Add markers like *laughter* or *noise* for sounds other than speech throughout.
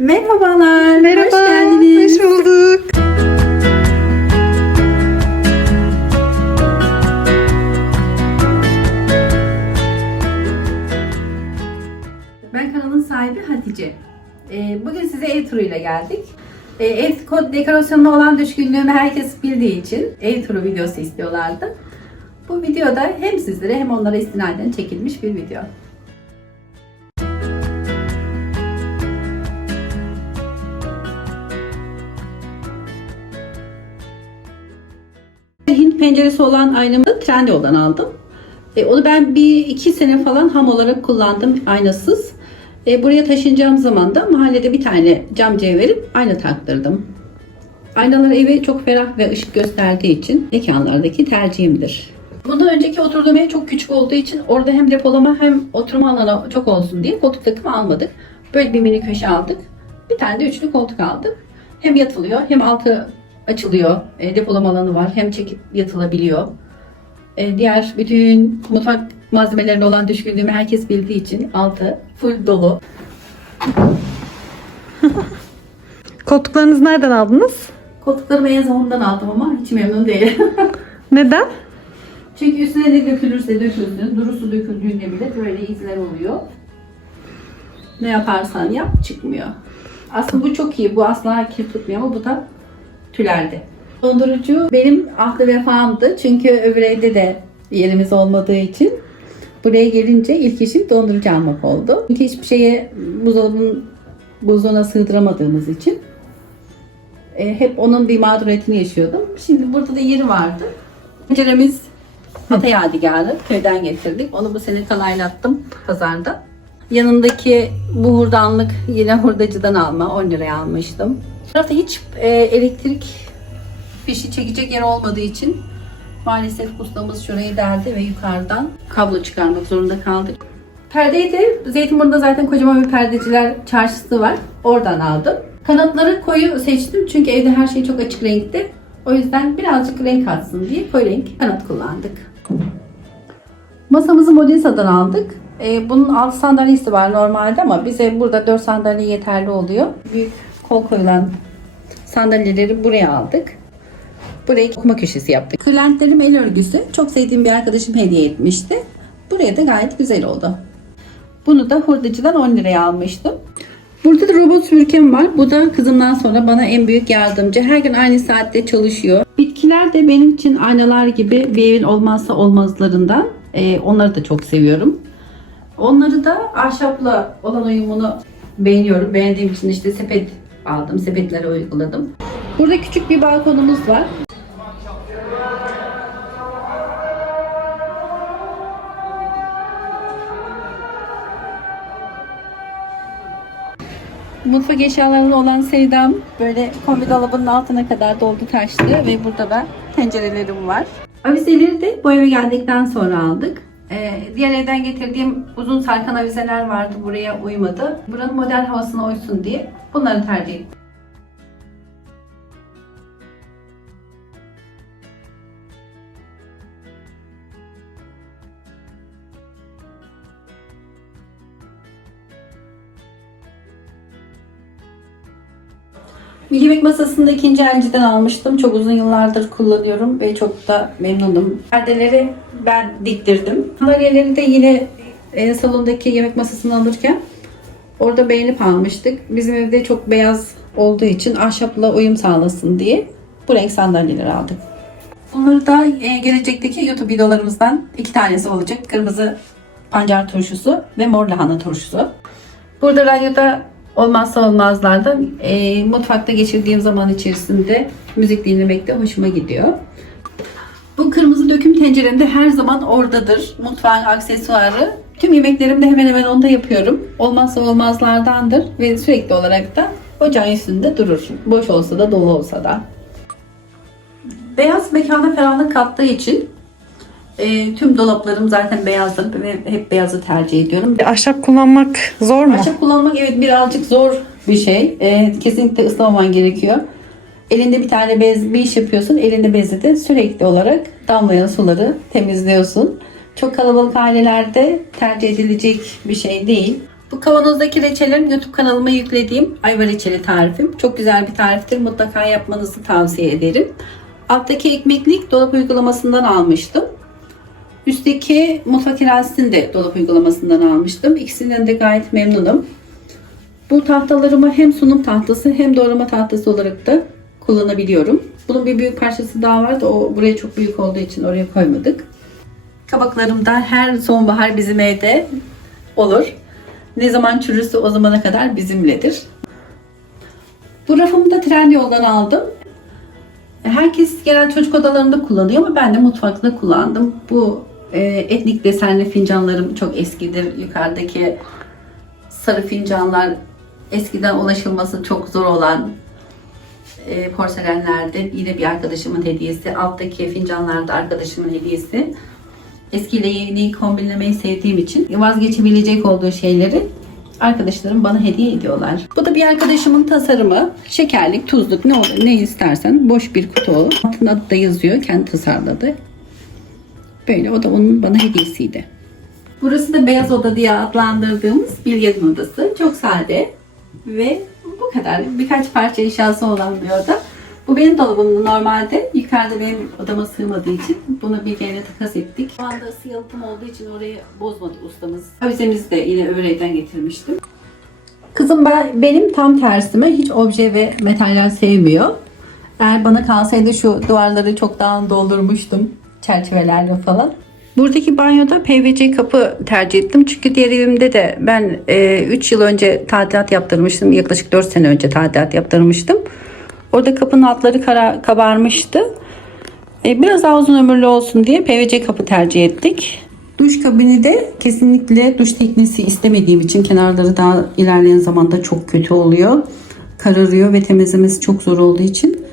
Merhabalar. Merhaba. Hoş geldiniz. Hoş bulduk. Ben kanalın sahibi Hatice. Ee, bugün size ev turuyla geldik. Ee, ev kod dekorasyonuna olan düşkünlüğümü herkes bildiği için ev turu videosu istiyorlardı. Bu videoda hem sizlere hem onlara istinaden çekilmiş bir video. Penceresi olan aynamı da Trendyol'dan aldım. E, onu ben bir iki sene falan ham olarak kullandım aynasız. E, buraya taşınacağım zaman da mahallede bir tane camcıya verip ayna taktırdım. Aynalar eve çok ferah ve ışık gösterdiği için mekanlardaki tercihimdir. Bundan önceki oturduğum ev çok küçük olduğu için orada hem depolama hem oturma alanı çok olsun diye koltuk takımı almadık. Böyle bir mini köşe aldık. Bir tane de üçlü koltuk aldık. Hem yatılıyor hem altı açılıyor. E, depolama alanı var. Hem çekip yatılabiliyor. E, diğer bütün mutfak malzemelerine olan düşkünlüğümü herkes bildiği için altı full dolu. *laughs* Koltuklarınızı nereden aldınız? Koltukları beyaz ondan aldım ama hiç memnun değilim. *laughs* Neden? Çünkü üstüne ne dökülürse dökülsün, durusu döküldüğünde bile böyle izler oluyor. Ne yaparsan yap çıkmıyor. Aslında bu çok iyi. Bu asla kir tutmuyor ama bu da tülerdi. Dondurucu benim aklı vefamdı. Çünkü öbür evde de yerimiz olmadığı için buraya gelince ilk işim dondurucu almak oldu. Çünkü hiçbir şeye buzdolabının buzluğuna sığdıramadığımız için e, hep onun bir mağduriyetini yaşıyordum. Şimdi burada da yeri vardı. Penceremiz Ata yadigarı köyden getirdik. Onu bu sene kalaylattım pazarda. Yanındaki bu hurdanlık yine hurdacıdan alma 10 liraya almıştım. Bu tarafta hiç e, elektrik fişi çekecek yer olmadığı için maalesef ustamız şurayı deldi ve yukarıdan kablo çıkarmak zorunda kaldık. Perdeyi de Zeytinburnu'da zaten kocaman bir perdeciler çarşısı var. Oradan aldım. Kanatları koyu seçtim çünkü evde her şey çok açık renkti. O yüzden birazcık renk katsın diye koyu renk kanat kullandık. Masamızı Modisa'dan aldık. Ee, bunun 6 sandalyesi var normalde ama bize burada 4 sandalye yeterli oluyor. Büyük kol koyulan sandalyeleri buraya aldık. Buraya okuma köşesi yaptık. Kırlentlerim el örgüsü. Çok sevdiğim bir arkadaşım hediye etmişti. Buraya da gayet güzel oldu. Bunu da hurdacıdan 10 liraya almıştım. Burada da robot süpürgem var. Bu da kızımdan sonra bana en büyük yardımcı. Her gün aynı saatte çalışıyor. Bitkiler de benim için aynalar gibi bir evin olmazsa olmazlarından. Ee, onları da çok seviyorum. Onları da ahşapla olan uyumunu beğeniyorum. Beğendiğim için işte sepet aldım. Sepetlere uyguladım. Burada küçük bir balkonumuz var. Mutfak eşyalarına olan sevdam böyle kombi dolabının altına kadar doldu taştı ve burada da tencerelerim var. Avizeleri de bu eve geldikten sonra aldık. Ee, diğer evden getirdiğim uzun sarkan avizeler vardı buraya uymadı. Buranın modern havasına uysun diye bunları tercih ettim. Bir yemek masasını da ikinci elciden almıştım. Çok uzun yıllardır kullanıyorum ve çok da memnunum. Perdeleri ben diktirdim. Sandalyeleri de yine e, salondaki yemek masasını alırken orada beğenip almıştık. Bizim evde çok beyaz olduğu için ahşapla uyum sağlasın diye bu renk sandalyeleri aldık. Bunları da e, gelecekteki YouTube videolarımızdan iki tanesi olacak. Kırmızı pancar turşusu ve mor lahana turşusu. Burada radyoda olmazsa olmazlardan e, mutfakta geçirdiğim zaman içerisinde müzik dinlemek de hoşuma gidiyor. Bu kırmızı döküm tenceremde her zaman oradadır. Mutfağın aksesuarı. Tüm yemeklerimde hemen hemen onda yapıyorum. Olmazsa olmazlardandır ve sürekli olarak da ocağın üstünde durur. Boş olsa da dolu olsa da. Beyaz mekana ferahlık kattığı için e, tüm dolaplarım zaten beyazdır ve hep beyazı tercih ediyorum. Ahşap kullanmak zor mu? Ahşap kullanmak evet birazcık zor bir şey. Ee, kesinlikle ıslamaman gerekiyor. Elinde bir tane bez bir iş yapıyorsun. Elinde bezle de sürekli olarak damlayan suları temizliyorsun. Çok kalabalık ailelerde tercih edilecek bir şey değil. Bu kavanozdaki reçelerim YouTube kanalıma yüklediğim ayva reçeli tarifim. Çok güzel bir tariftir. Mutlaka yapmanızı tavsiye ederim. Alttaki ekmeklik dolap uygulamasından almıştım. Üstteki mutfak kirasını de dolap uygulamasından almıştım. İkisinden de gayet memnunum. Bu tahtalarımı hem sunum tahtası hem doğrama tahtası olarak da kullanabiliyorum. Bunun bir büyük parçası daha vardı. O buraya çok büyük olduğu için oraya koymadık. Kabaklarım da her sonbahar bizim evde olur. Ne zaman çürürse o zamana kadar bizimledir. Bu rafımı da Trendyol'dan aldım. Herkes genel çocuk odalarında kullanıyor ama ben de mutfakta kullandım. Bu e, etnik desenli fincanlarım çok eskidir. Yukarıdaki sarı fincanlar eskiden ulaşılması çok zor olan e, porselenlerde yine bir arkadaşımın hediyesi. Alttaki fincanlar da arkadaşımın hediyesi. Eskiyle yeniyi kombinlemeyi sevdiğim için vazgeçebilecek olduğu şeyleri arkadaşlarım bana hediye ediyorlar. Bu da bir arkadaşımın tasarımı. Şekerlik, tuzluk ne olur ne istersen boş bir kutu o. Altında da yazıyor. Kendi tasarladı. Böyle o da onun bana hediyesiydi. Burası da beyaz oda diye adlandırdığımız Bilge'nin odası. Çok sade ve bu kadar. Birkaç parça eşyası olan bir oda. Bu benim dolabım normalde. Yukarıda benim odama sığmadığı için bunu Bilge'yle takas ettik. Şu anda ısı yalıtım olduğu için orayı bozmadı ustamız. Avizemizi de yine öbür evden getirmiştim. Kızım ben, benim tam tersime hiç obje ve metaller sevmiyor. Eğer bana kalsaydı şu duvarları çoktan doldurmuştum çerçevelerle falan. Buradaki banyoda PVC kapı tercih ettim. Çünkü diğer evimde de ben 3 yıl önce tadilat yaptırmıştım. Yaklaşık 4 sene önce tadilat yaptırmıştım. Orada kapının altları kara, kabarmıştı. E, biraz daha uzun ömürlü olsun diye PVC kapı tercih ettik. Duş kabini de kesinlikle duş teknisi istemediğim için kenarları daha ilerleyen zamanda çok kötü oluyor. Kararıyor ve temizlemesi çok zor olduğu için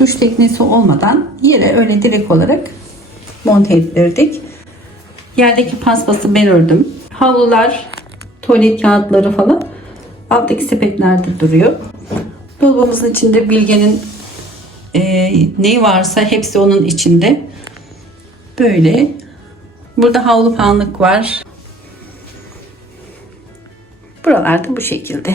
duş teknesi olmadan yere öyle direkt olarak monte ettirdik. Yerdeki paspası ben ördüm. Havlular, tuvalet kağıtları falan alttaki sepetlerde duruyor. Dolabımızın içinde Bilge'nin e, neyi varsa hepsi onun içinde. Böyle. Burada havlu panlık var. Buralarda bu şekilde.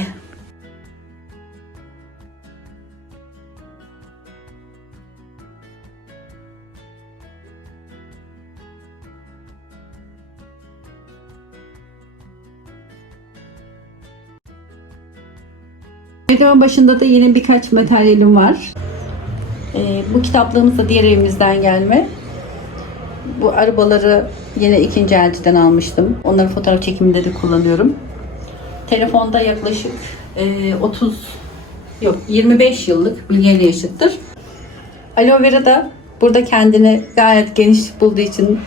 Videonun başında da yine birkaç materyalim var. Ee, bu kitaplığımız da diğer evimizden gelme. Bu arabaları yine ikinci elciden almıştım. Onları fotoğraf çekiminde de kullanıyorum. Telefonda yaklaşık e, 30 yok 25 yıllık bilgiyle yaşıttır. Aloe vera da burada kendini gayet geniş bulduğu için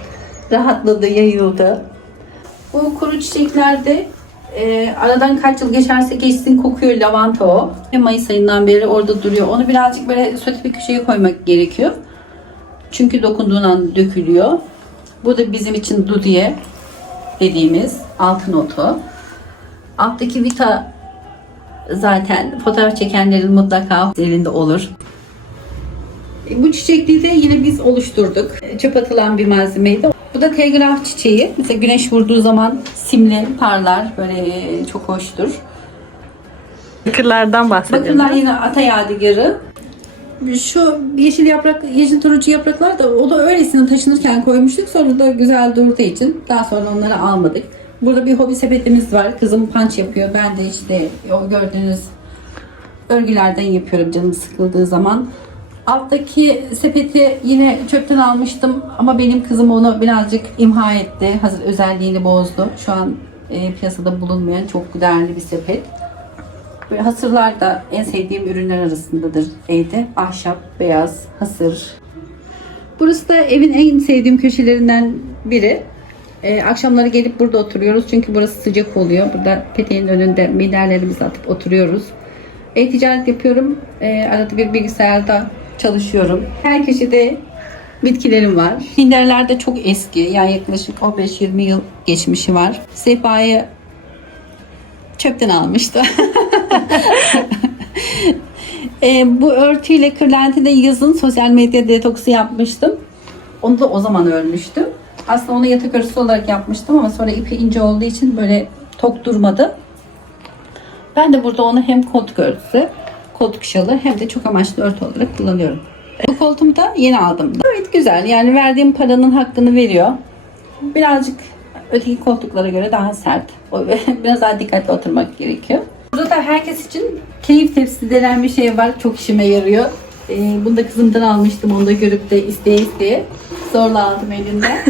rahatladı, yayıldı. Bu kuru çiçeklerde e, aradan kaç yıl geçerse geçsin kokuyor lavanta o. Ve Mayıs ayından beri orada duruyor. Onu birazcık böyle sote bir köşeye koymak gerekiyor. Çünkü dokunduğun an dökülüyor. Bu da bizim için dudiye dediğimiz altın otu. Alttaki vita zaten fotoğraf çekenlerin mutlaka elinde olur. E, Bu çiçekliği de yine biz oluşturduk. Çöp atılan bir malzemeydi. Bu da telgraf çiçeği. Mesela güneş vurduğu zaman simli parlar. Böyle e, çok hoştur. Bakırlardan bahsedelim. Bakırlar yine ata yadigarı. Şu yeşil yaprak, yeşil turuncu yapraklar da o da öylesine taşınırken koymuştuk. Sonra da güzel durduğu için daha sonra onları almadık. Burada bir hobi sepetimiz var. Kızım punch yapıyor. Ben de işte o gördüğünüz örgülerden yapıyorum canım sıkıldığı zaman. Alttaki sepeti yine çöpten almıştım ama benim kızım onu birazcık imha etti. Hazır özelliğini bozdu. Şu an e, piyasada bulunmayan çok değerli bir sepet. Böyle hasırlar da en sevdiğim ürünler arasındadır evde. Ahşap, beyaz, hasır. Burası da evin en sevdiğim köşelerinden biri. Ee, akşamları gelip burada oturuyoruz çünkü burası sıcak oluyor. Burada peteğin önünde minderlerimizi atıp oturuyoruz. E-ticaret yapıyorum. Ee, arada bir bilgisayarda çalışıyorum. Her köşede bitkilerim var. Minderler de çok eski. Yani yaklaşık 15-20 yıl geçmişi var. Sehpayı çöpten almıştı. *laughs* E, bu örtüyle kırlentide yazın sosyal medya detoksu yapmıştım. Onu da o zaman örmüştüm. Aslında onu yatak örtüsü olarak yapmıştım ama sonra ipi ince olduğu için böyle Tok durmadı. Ben de burada onu hem koltuk örtüsü, koltuk şalı hem de çok amaçlı örtü olarak kullanıyorum. Bu koltuğumu da yeni aldım. Evet güzel. Yani verdiğim paranın hakkını veriyor. Birazcık öteki koltuklara göre daha sert. *laughs* Biraz daha dikkatli oturmak gerekiyor. Burada da herkes için keyif tepsi denen bir şey var. Çok işime yarıyor. Ee, bunu da kızımdan almıştım. Onu da görüp de isteye isteye zorla aldım elinden. *laughs*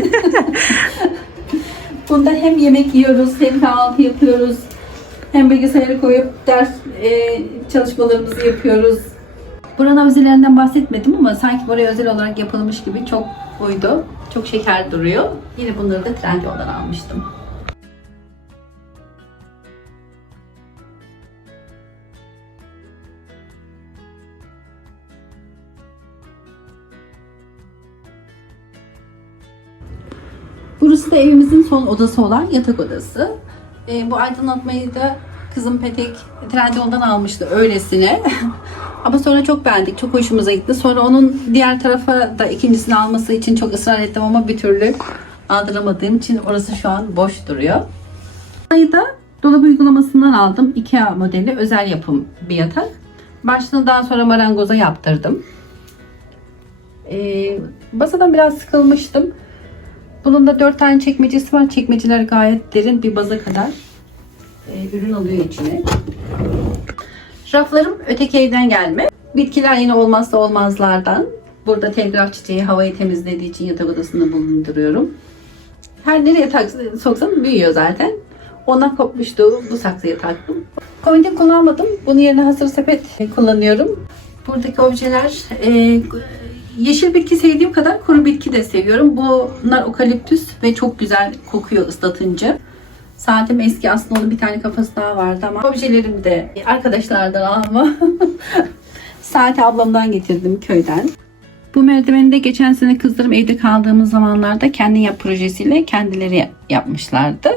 *laughs* Bunda hem yemek yiyoruz hem kahvaltı yapıyoruz. Hem bilgisayarı koyup ders e, çalışmalarımızı yapıyoruz. Buranın avizelerinden bahsetmedim ama sanki buraya özel olarak yapılmış gibi çok uydu. Çok şeker duruyor. Yine bunları da Trendyol'dan almıştım. Burası da evimizin son odası olan yatak odası. E, bu aydınlatmayı da kızım Petek Trendyol'dan almıştı öylesine. *laughs* Ama sonra çok beğendik, çok hoşumuza gitti. Sonra onun diğer tarafa da ikincisini alması için çok ısrar ettim ama bir türlü aldıramadığım için orası şu an boş duruyor. Burayı da dolap uygulamasından aldım. IKEA modeli özel yapım bir yatak. Başlığını daha sonra marangoza yaptırdım. Ee, basadan biraz sıkılmıştım. Bunun da 4 tane çekmecesi var. Çekmeceler gayet derin bir baza kadar e, ürün alıyor içine. Raflarım öteki evden gelme. Bitkiler yine olmazsa olmazlardan. Burada telgraf çiçeği havayı temizlediği için yatak odasında bulunduruyorum. Her nereye soksam büyüyor zaten. Ondan kopmuştu. Bu saksıya taktım. Komodin kullanmadım. Bunun yerine hasır sepet kullanıyorum. Buradaki objeler e, yeşil bitki sevdiğim kadar kuru bitki de seviyorum. Bunlar okaliptüs ve çok güzel kokuyor ıslatınca. Saatim eski aslında onun bir tane kafası daha vardı ama objelerimi de arkadaşlardan alma. *laughs* Saati ablamdan getirdim köyden. Bu merdiveni de geçen sene kızlarım evde kaldığımız zamanlarda kendi yap projesiyle kendileri yapmışlardı.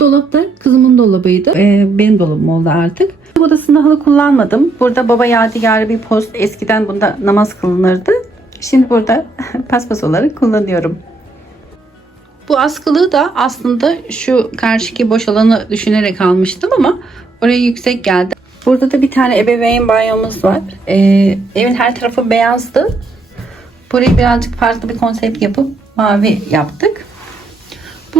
Dolap da kızımın dolabıydı. Ee, benim dolabım oldu artık. Odasında halı kullanmadım. Burada baba yadigarı bir post. Eskiden bunda namaz kılınırdı. Şimdi burada *laughs* paspas olarak kullanıyorum. Bu askılığı da aslında şu karşıki boş alanı düşünerek almıştım ama oraya yüksek geldi. Burada da bir tane ebeveyn banyomuz var. Ee, evin her tarafı beyazdı. Burayı birazcık farklı bir konsept yapıp mavi yaptık.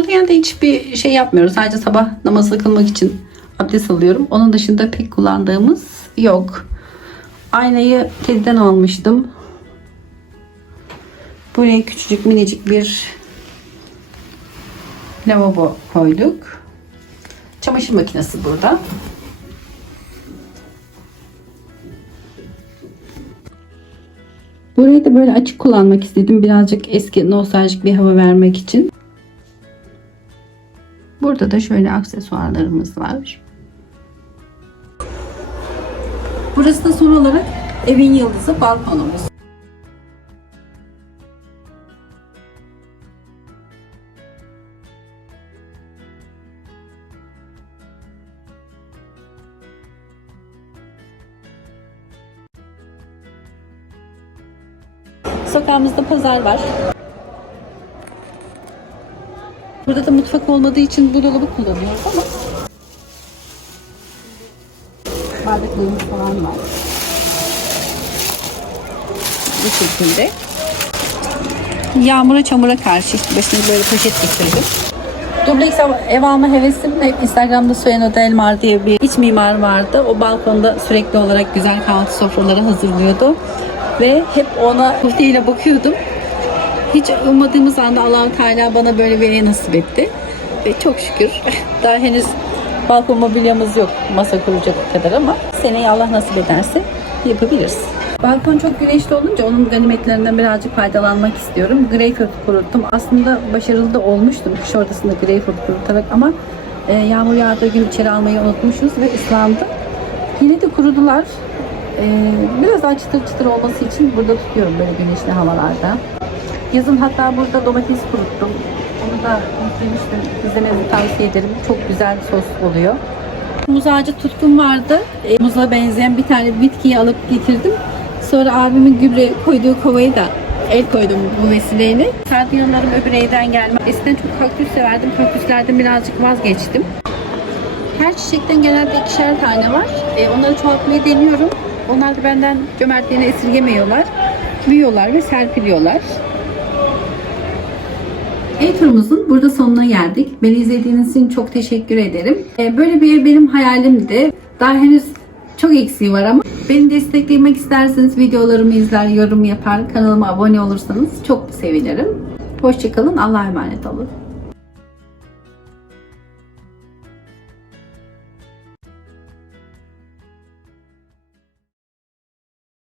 Yani de hiçbir şey yapmıyoruz. Sadece sabah namazı kılmak için abdest alıyorum. Onun dışında pek kullandığımız yok. Aynayı kediden almıştım. Buraya küçücük minicik bir lavabo koyduk. Çamaşır makinesi burada. Burayı da böyle açık kullanmak istedim. Birazcık eski nostaljik bir hava vermek için. Burada da şöyle aksesuarlarımız var. Burası da son olarak evin yıldızı balkonumuz. Sokağımızda pazar var. Burada da mutfak olmadığı için bu dolabı kullanıyoruz ama bardaklarımız falan var. Bu şekilde. Yağmura çamura karşı işte başına böyle poşet getirdim. Dubleks ev- alma hevesim hep Instagram'da Sueno Del Mar diye bir iç mimar vardı. O balkonda sürekli olarak güzel kahvaltı sofraları hazırlıyordu. Ve hep ona *laughs* ile bakıyordum. Hiç ummadığımız anda allah Teala bana böyle bir nasip etti. Ve çok şükür *laughs* daha henüz balkon mobilyamız yok masa kuracak kadar ama seneye Allah nasip ederse yapabiliriz. Balkon çok güneşli olunca onun ganimetlerinden birazcık faydalanmak istiyorum. Greyfurt kuruttum. Aslında başarılı da olmuştum kış ortasında greyfurt kurutarak ama e, yağmur yağdığı gün içeri almayı unutmuşuz ve ıslandı. Yine de kurudular. E, biraz daha çıtır çıtır olması için burada tutuyorum böyle güneşli havalarda. Yazın hatta burada domates kuruttum. Onu da yüklemiştim. İzlemenizi tavsiye ederim. Çok güzel sos oluyor. Muz ağacı tutkum vardı. E, muza benzeyen bir tane bitkiyi alıp getirdim. Sonra abimin gübre koyduğu kovayı da el koydum bu vesileyle. Sardunyalarım öbür evden gelme. Eskiden çok kaktüs severdim. Kaktüslerden birazcık vazgeçtim. Her çiçekten genelde ikişer tane var. E, onları çoğaltmayı deniyorum. Onlar da benden cömertliğini esirgemiyorlar. Büyüyorlar ve serpiliyorlar. Ev turumuzun burada sonuna geldik. Beni izlediğiniz için çok teşekkür ederim. E, Böyle bir ev benim hayalimdi. Daha henüz çok eksiği var ama beni desteklemek isterseniz videolarımı izler, yorum yapar, kanalıma abone olursanız çok sevinirim. Hoşçakalın, Allah'a emanet olun.